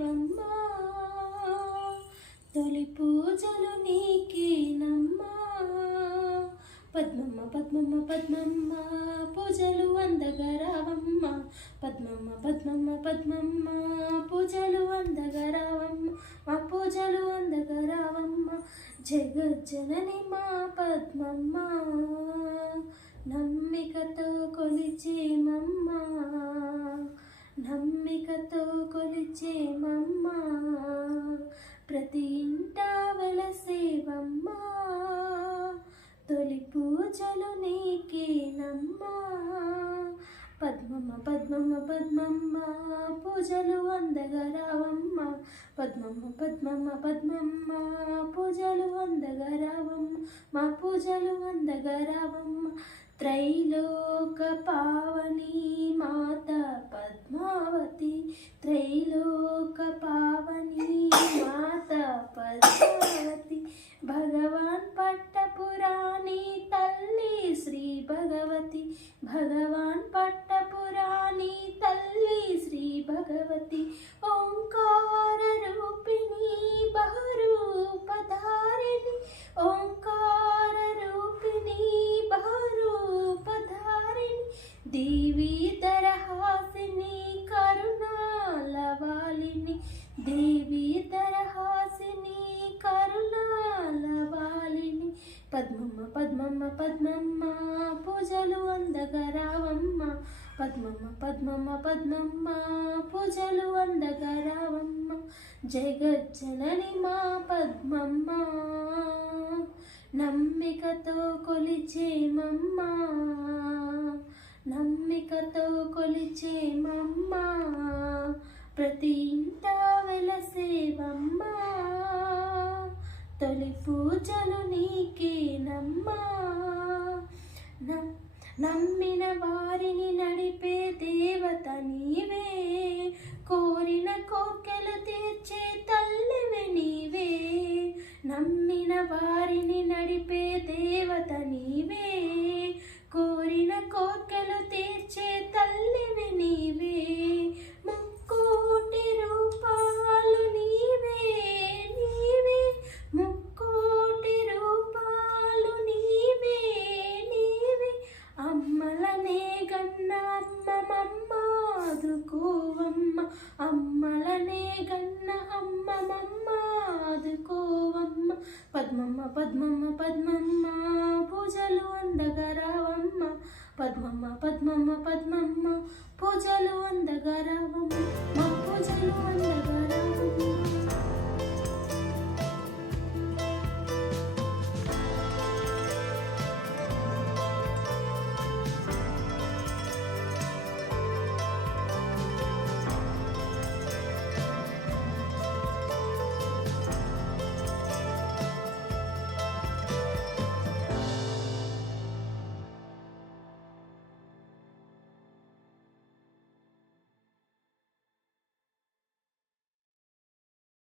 సేవమ్మా తొలి పూజలు నీకేనమ్మా పద్మమ్మ పద్మమ్మ పద్మమ్మ పూజలు అందగరావమ్మ పద్మమ్మ పద్మమ్మ పద్మమ్మ పూజలు అందగరావమ్మ మా పూజలు అందగరావమ్మ జగజ్జనని మా పద్మమ్మ నమ్మికతో కొలిచేమమ్మ నమ్మికతో కొలిచేమమ్మ ప్రతి ఇంట వెలసేవమ్మ తొలి పూజలు నీకేనమ్మా పద్మమ్మ పద్మమ్మ పద్మమ్మ పూజలు అందగరావమ్మ పద్మమ్మ పద్మమ్మ పద్మమ్మ పూజలు అందగరావమ్మ మా పూజలు అందగరావమ్మ త్రైలోక పావని మాత పద్మావతి త్రైలోక పావని మాత పద్మావతి భగవాన్ పట్టపురాణి తల్లి శ్రీ భగవతి భగవాన్ పట్టపురాణి తల్లి శ్రీ భగవతి ఓంకార రూపిణి బహరూపధారిణి ఓంకార రూపిణి బహరూపధారిణి దేవీ దరహాసిని కరుణాలవాలిని దేవీ దరహాసిని కరుణాలవాలిని పద్మమ్మ పద్మమ్మ పద్మమ్మ పూజలు అందగరావమ్మ పద్మమ్మ పద్మమ్మ పద్మమ్మ పూజలు అందగరావమ్మ జగజ్జనని మా పద్మమ్మ నమ్మికతో కొలిచేమమ్మ నమ్మికతో కొలిచేమమ్మ ప్రతి ఇంట వెలసేవమ్మ తొలి పూజలు నీకేనమ్మా నమ్మిన వారిని నడిపే దేవత నీవే కోరిన కోర్కెలు తీర్చే తల్లివి నీవే నమ్మిన వారిని నడిపే దేవత నీవే కోరిన కోర్కెలు తీర్చే తల్లివి నీవే ముక్కోటి రూపాలు నీవే నీవే ముక్కోటి రూపాలు నీవే నీవే అమ్మలనే గన్న అమ్మమమ్మ ఆదుకోవమ్మ అమ్మలనే గన్న అమ్మమమ్మ ఆదుకోవమ్మ పద్మమ్మ పద్మమ్మ పద్మమ్మ పూజలు అందగరావమ్మ పద్మమ్మ పద్మమ్మ పద్మమ్మ పూజలు అందగరావమ్మ మా పూజలు